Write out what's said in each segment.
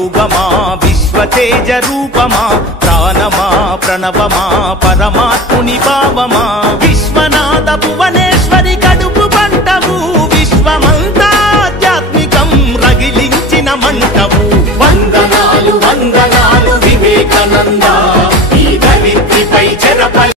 యోగమా విశ్వతేజ రూపమా ప్రాణమా ప్రణవమా పరమాత్ముని భావమా విశ్వనాథ భువనేశ్వరి కడుపు పంటవు విశ్వమంతా ఆధ్యాత్మికం రగిలించిన మంటవు వందనాలు వందనాలు వివేకానంద ఈ ధరిత్రిపై చెరపై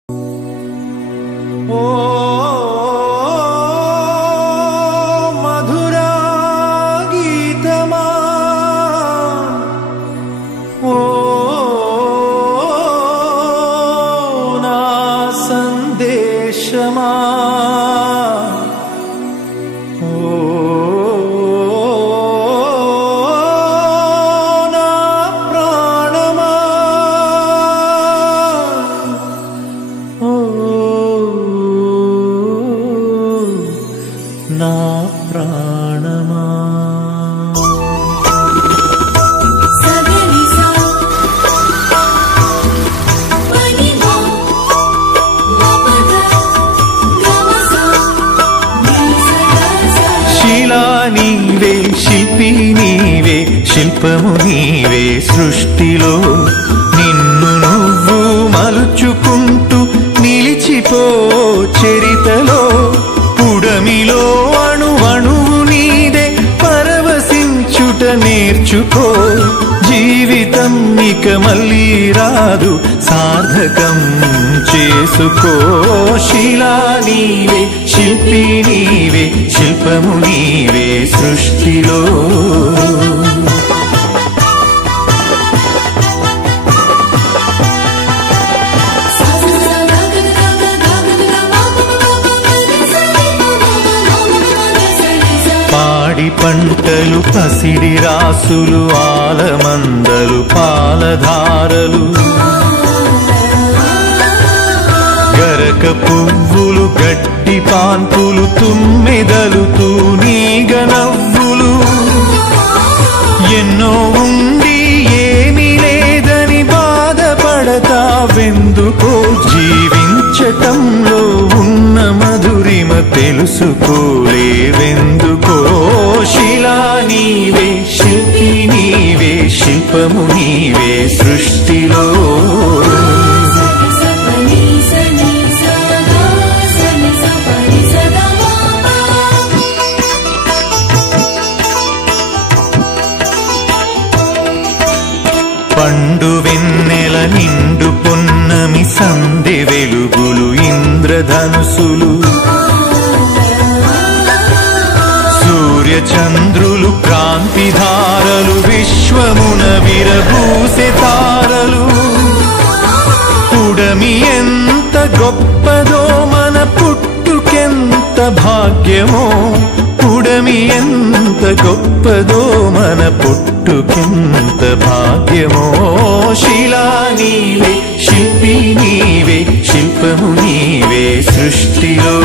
శిల్పము నీవే సృష్టిలో నిన్ను నువ్వు మలుచుకుంటూ నిలిచిపో చరితలో పుడమిలో అణువణువు నీదే పరవశించుట నేర్చుకో జీవితం ఇక మళ్ళీ రాదు సార్థకం చేసుకో శిలా నీవే శిల్పి నీవే శిల్పము నీవే సృష్టిలో పాడి పంటలు పసిడి రాసులు ఆలమందలు పాలధారలు గరక పువ్వులు గడ్డి పాన్పులు తుమ్మెదలు తూనీగ నవ్వులు ఎన్నో ఉండి ఏమీ లేదని బాధపడతావెందుకో జీవించటంలో ఉన్న మధురిమ తెలుసుకోలేవెందుకో శిలా నీవే శిల్పి నీవే శిల్పము నీవే సృష్టిలో పండు వెన్నెల నిండు పొన్నమి సందె వెలుగులు ఇంద్రధనుసులు సూర్య చంద్రులు క్రాంతిధారలు విశ్వమున విరబూసె తారలు పుడమి ఎంత గొప్పదో మన పుట్టుకెంత భాగ్యమో పుడమి ఎంత గొప్పదో మన పుట్టుకెంత భాగ్యమో శిలా నీవే శిల్పి నీవే శిల్పము నీవే సృష్టిలో